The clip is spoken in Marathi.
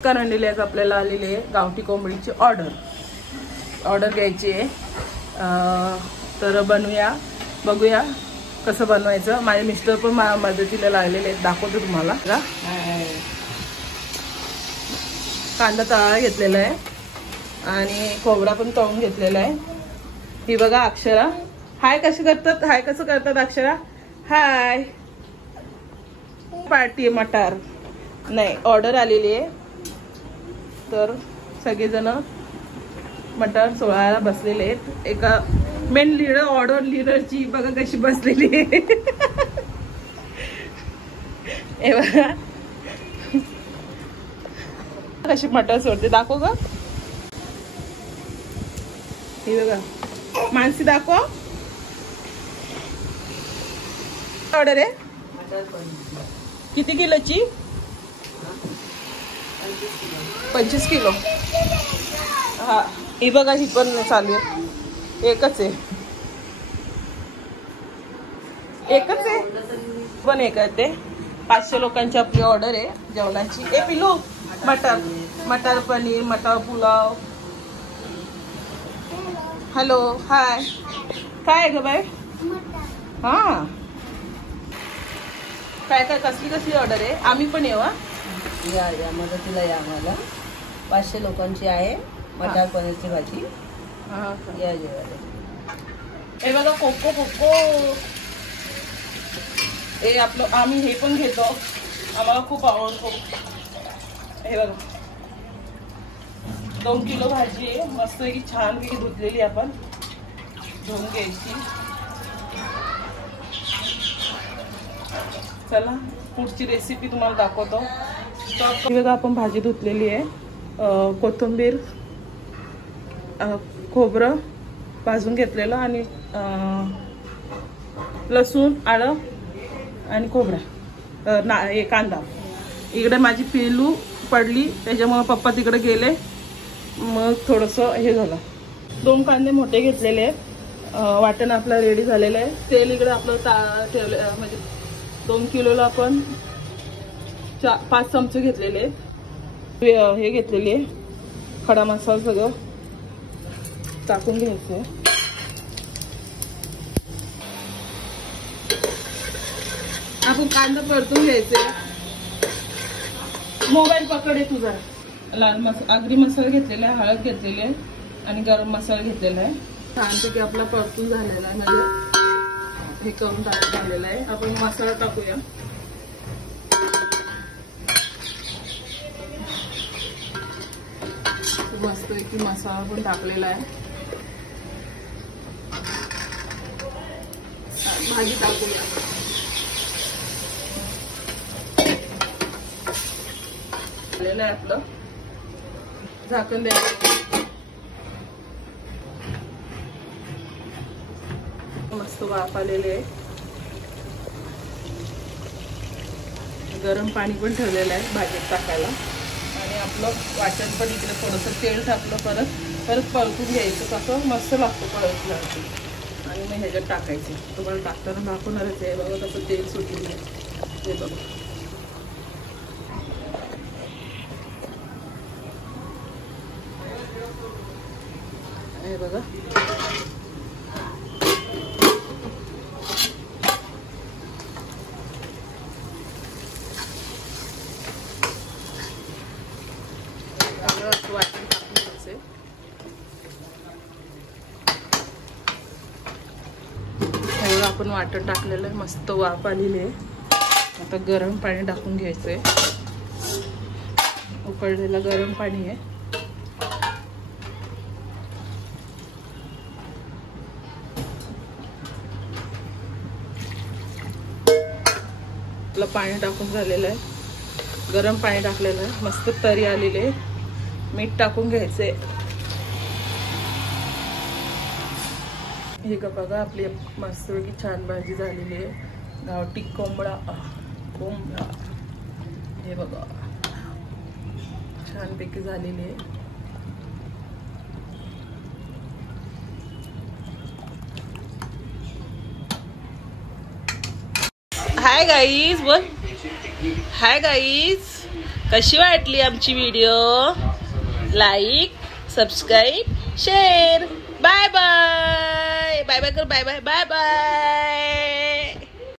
करंडीला आज आपल्याला आलेली आहे गावठी कोंबडीची ऑर्डर घ्यायची आहे। तर बनवूया, बघूया कसं बनवायचं। माझे मिस्टर पण मदतीला लागलेले आहेत, दाखवतो तुम्हाला। कांदा तळा घेतलेला आहे आणि खोबरा पण तळून घेतलेला आहे। ही बघा अक्षरा, हाय कशी करतात, हाय कसं करतात अक्षरा, हाय। पार्टी मटार नाही ऑर्डर आलेली आहे, तर सगळेजण मटार सोळायला बसलेले आहेत। एका मेन लीडर, ऑर्डर लीडरची बघा कशी बसलेली आहे। हे बघा कशी मटार सोडते, दाखव ग। हे बघा मानसी, दाखव। ऑर्डर आहे किती किलोची? 25 किलो। हा ही बघा, ही पण चालू आहे, एकच आहे पण एक आहे ते। 500 लोकांची आपली ऑर्डर आहे जेवणाची। ए पिलू, मटार पनीर, मटार पुलाव। हॅलो, हाय, काय ग बाय? हा काय काय कसली ऑर्डर आहे? आम्ही पण येऊ या मदतीला या। आम्हाला 500 लोकांची आहे मटार पनीरची भाजी। या जेवायला। हे बघा कोको हे आपलं, आम्ही हे पण घेतो, आम्हाला खूप आवडतो। हे बघा 2 किलो भाजी आहे, मस्त की छान पैकी धुतलेली, आपण धुवून घ्यायची। चला पुढची रेसिपी तुम्हाला दाखवतो। हे बघा आपण भाजी धुतलेली आहे, कोथिंबीर, खोबरं भाजून घेतलेलं आणि लसूण, आलं आणि खोबरा, हे कांदा। इकडे माझी पिलू पडली त्याच्यामुळे पप्पा तिकडे गेले, मग थोडंसं हे झालं। 2 कांदे मोठे घेतलेले आहेत। वाटण आपलं रेडी झालेलं आहे। तेल इकडे आपलं ठेवलं, म्हणजे 2 किलोला आपण 5 चमचे घेतलेले आहेत। हे घेतलेली आहे खडा मसाला, सगळं टाकून घ्यायचं। आपण कांदा परतून घ्यायचे। मोबाईल पकडे तुझा। आगरी मसाला घेतलेला आहे, हळद घेतलेली आहे आणि गरम मसाला घेतलेला आहे। छानपैकी आपला परतून झालेला आहे, म्हणजे हे करून झालेलं आहे। आपण मसाला टाकूया। मस्त की मसाला पण टाकलेला आहे। भाजी टाकूया। झालेलं आहे आपलं, झाकण द्यायचं। मस्त वाफ आलेले आहे। गरम पाणी पण ठेवलेलं आहे भाजीत टाकायला, आणि आपलं वाटण पण इकडे थोडंसं तेल टाकलं, परत परतून घ्यायचं। कसं मस्त लागतं परतल्यावरती, आणि मग ह्याच्यात टाकायचं। तुम्हाला टाकताना दाखवणारच आहे, बघा कसं तेल सुटलेलं आहे ते बघा। हे बघा वाटण टाकून घ्यायचे। एवढं आपण वाटण टाकलेलं आहे, मस्त वाफ आलेली आहे। आता गरम पाणी टाकून घ्यायचंय, उकळलेलं गरम पाणी आहे। आपलं पाणी टाकून झालेलं आहे, गरम पाणी टाकलेलं आहे, मस्त तरी आलेली आहे। मीठ टाकून घ्यायचंय। हे का बघा, आपली मस्त की छान भाजी झालेली आहे, गावठी कोंबडा। हे बघा छानपैकी झालेली आहे। हाय गाईज, बोल हाय गाईज। कशी वाटली आमची video? Like, subscribe, share. Bye bye. Bye bye कर. Bye bye. Bye bye.